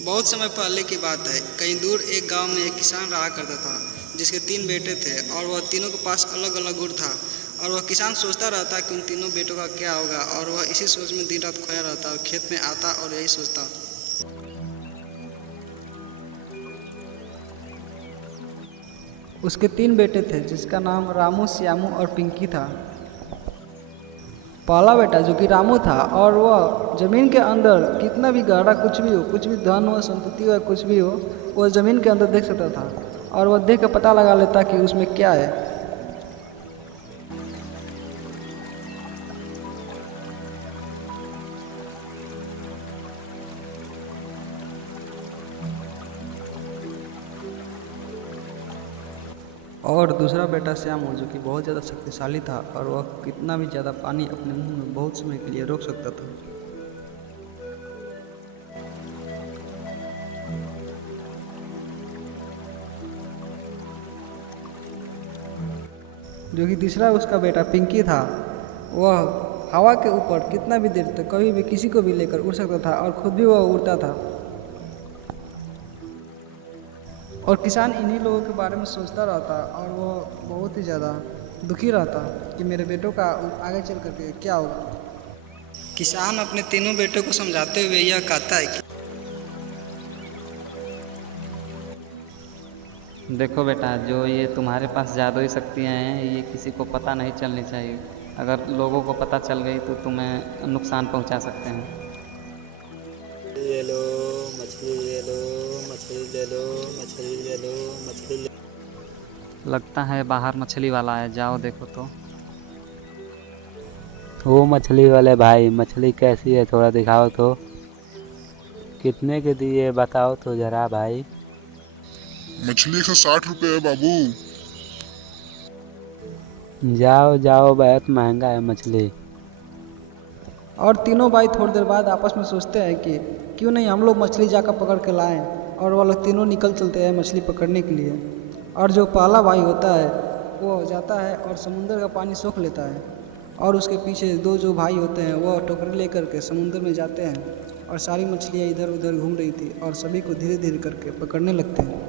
बहुत समय पहले की बात है। कहीं दूर एक गांव में एक किसान रहा करता था जिसके 3 बेटे थे और वह तीनों के पास अलग अलग गुण था। और वह किसान सोचता रहता कि उन तीनों बेटों का क्या होगा, और वह इसी सोच में दिन रात खोया रहता और खेत में आता और यही सोचता। उसके 3 बेटे थे जिसका नाम रामू, श्यामू और पिंकी था। पहला बेटा जो कि रामू था, और वह जमीन के अंदर कितना भी गहरा कुछ भी हो, कुछ भी धन हो, संपत्ति हो, कुछ भी हो, वह जमीन के अंदर देख सकता था और वह देख कर पता लगा लेता कि उसमें क्या है। और दूसरा बेटा श्यामू जो कि बहुत ज़्यादा शक्तिशाली था और वह कितना भी ज़्यादा पानी अपने मुंह में बहुत समय के लिए रोक सकता था। जो कि तीसरा उसका बेटा पिंकी था, वह हवा के ऊपर कितना भी देर तक कभी भी किसी को भी लेकर उड़ सकता था और खुद भी वह उड़ता था। और किसान इन्हीं लोगों के बारे में सोचता रहता और वह बहुत ही ज़्यादा दुखी रहता कि मेरे बेटों का आगे चल करके क्या होगा। किसान अपने तीनों बेटों को समझाते हुए यह कहता है कि देखो बेटा, जो ये तुम्हारे पास जादुई शक्तियाँ हैं, ये किसी को पता नहीं चलनी चाहिए। अगर लोगों को पता चल गई तो तुम्हें नुकसान पहुंचा सकते हैं। ले लो मछली, ले लो मछली, ले लो मछली, ले लो मछली ले। लगता है बाहर मछली वाला है, जाओ देखो तो। वो मछली वाले भाई, मछली कैसी है थोड़ा दिखाओ तो। कितने के दिए बताओ तो जरा भाई। मछली 160 रुपये है बाबू। जाओ जाओ, बहुत महंगा है मछली। और तीनों भाई थोड़ी देर बाद आपस में सोचते हैं कि क्यों नहीं हम लोग मछली जाकर पकड़ के लाएं। और वो लोग तीनों निकल चलते हैं मछली पकड़ने के लिए। और जो पहला भाई होता है वो जाता है और समुंदर का पानी सोख लेता है, और उसके पीछे दो जो भाई होते हैं वो टोकरी लेकर के समुंदर में जाते हैं और सारी मछलियाँ इधर उधर घूम रही थी और सभी को धीरे धीरे करके पकड़ने लगते हैं।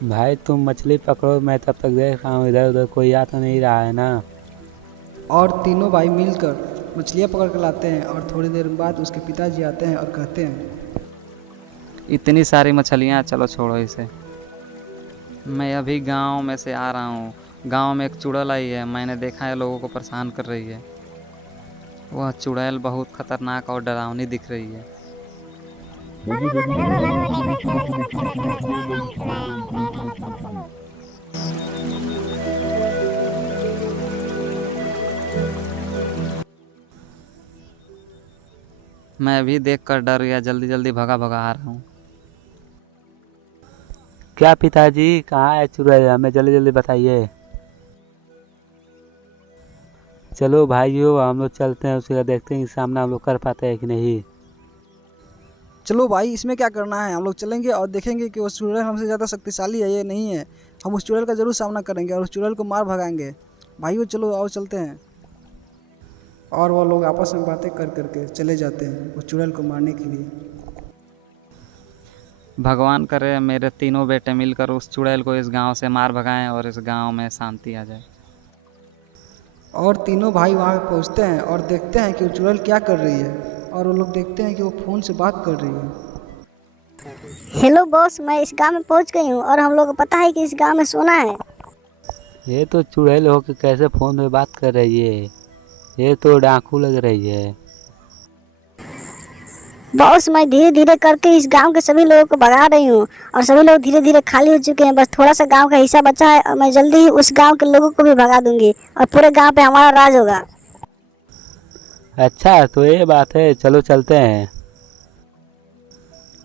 भाई तुम मछली पकड़ो, मैं तब तक देख रहा हूँ इधर उधर कोई आ तो नहीं रहा है ना। और तीनों भाई मिलकर मछलियाँ पकड़ कर लाते हैं और थोड़ी देर बाद उसके पिताजी आते हैं और कहते हैं, इतनी सारी मछलियाँ, चलो छोड़ो इसे। मैं अभी गांव में से आ रहा हूँ। गांव में एक चुड़ैल आई है, मैंने देखा है लोगों को परेशान कर रही है। वह चुड़ैल बहुत खतरनाक और डरावनी दिख रही है। मैं अभी देखकर डर गया, जल्दी जल्दी भगा भगा आ रहा हूँ। क्या पिताजी, कहाँ है चुड़ैल, हमें जल्दी जल्दी बताइए। चलो भाइयों, हम लोग चलते हैं, उसका देखते हैं कि सामना हम लोग कर पाते हैं कि नहीं। चलो भाई इसमें क्या करना है, हम लोग चलेंगे और देखेंगे कि वो चुड़ैल हमसे ज़्यादा शक्तिशाली है या नहीं है। हम उस चुड़ैल का ज़रूर सामना करेंगे और उस चुड़ैल को मार भगाएंगे। भाइयों चलो आओ चलते हैं। और वो लोग आपस में बातें कर करके चले जाते हैं उस चुड़ैल को मारने के लिए। भगवान करे मेरे तीनों बेटे मिलकर उस चुड़ैल को इस गांव से मार भगाएं और इस गांव में शांति आ जाए। और तीनों भाई वहाँ पे पहुँचते हैं और देखते हैं कि वो चुड़ैल क्या कर रही है। और वो लोग देखते हैं कि वो फ़ोन से बात कर रही है। हेलो बॉस, मैं इस गांव में पहुंच गई हूं और हम लोग को पता है कि इस गांव में सोना है। ये तो चुड़ैल हो के कैसे फोन में बात कर रही है, ये तो डाकू लग रही है। बॉस, मैं धीरे धीरे करके इस गांव के सभी लोगों को भगा रही हूं और सभी लोग धीरे धीरे खाली हो चुके हैं। बस थोड़ा सा गांव का हिस्सा बचा है और मैं जल्दी ही उस गांव के लोगों को भी भगा दूंगी और पूरे गांव पे हमारा राज होगा। अच्छा तो ये बात है, चलो चलते हैं।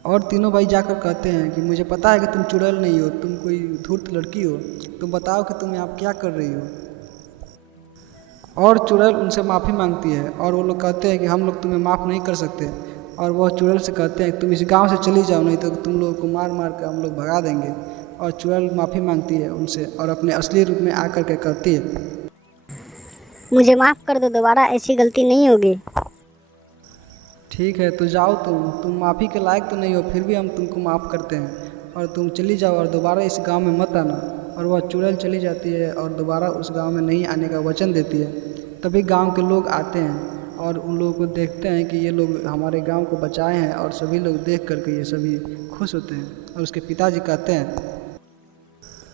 और तीनों भाई जाकर कहते हैं कि मुझे पता है कि तुम चुड़ैल नहीं हो, तुम कोई धूर्त लड़की हो, तुम बताओ कि तुम यहाँ क्या कर रही हो। और चुड़ैल उनसे माफ़ी मांगती है और वो लोग कहते हैं कि हम लोग तुम्हें माफ़ नहीं कर सकते। और वह चुड़ैल से कहते हैं तुम इस गांव से चली जाओ, नहीं तो तुम लोगों को मार मार कर हम लोग भगा देंगे। और चुड़ैल माफ़ी मांगती है उनसे और अपने असली रूप में आकर के कहती है, मुझे माफ़ कर दो, दोबारा ऐसी गलती नहीं होगी। ठीक है तो जाओ तुम माफ़ी के लायक तो नहीं हो, फिर भी हम तुमको माफ़ करते हैं। और तुम चली जाओ और दोबारा इस गांव में मत आना। और वह चुड़ैल चली जाती है और दोबारा उस गांव में नहीं आने का वचन देती है। तभी गांव के लोग आते हैं और उन लोगों को देखते हैं कि ये लोग हमारे गांव को बचाए हैं, और सभी लोग देख करके ये सभी खुश होते हैं। और उसके पिताजी कहते हैं,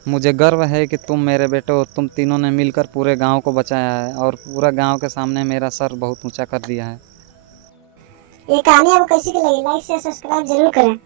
मुझे गर्व है कि तुम मेरे बेटे हो, तुम तीनों ने मिलकर पूरे गांव को बचाया है और पूरा गांव के सामने मेरा सर बहुत ऊंचा कर दिया है। ये कहानी आपको कैसी लगी, लाइक शेयर सब्सक्राइब जरूर करें।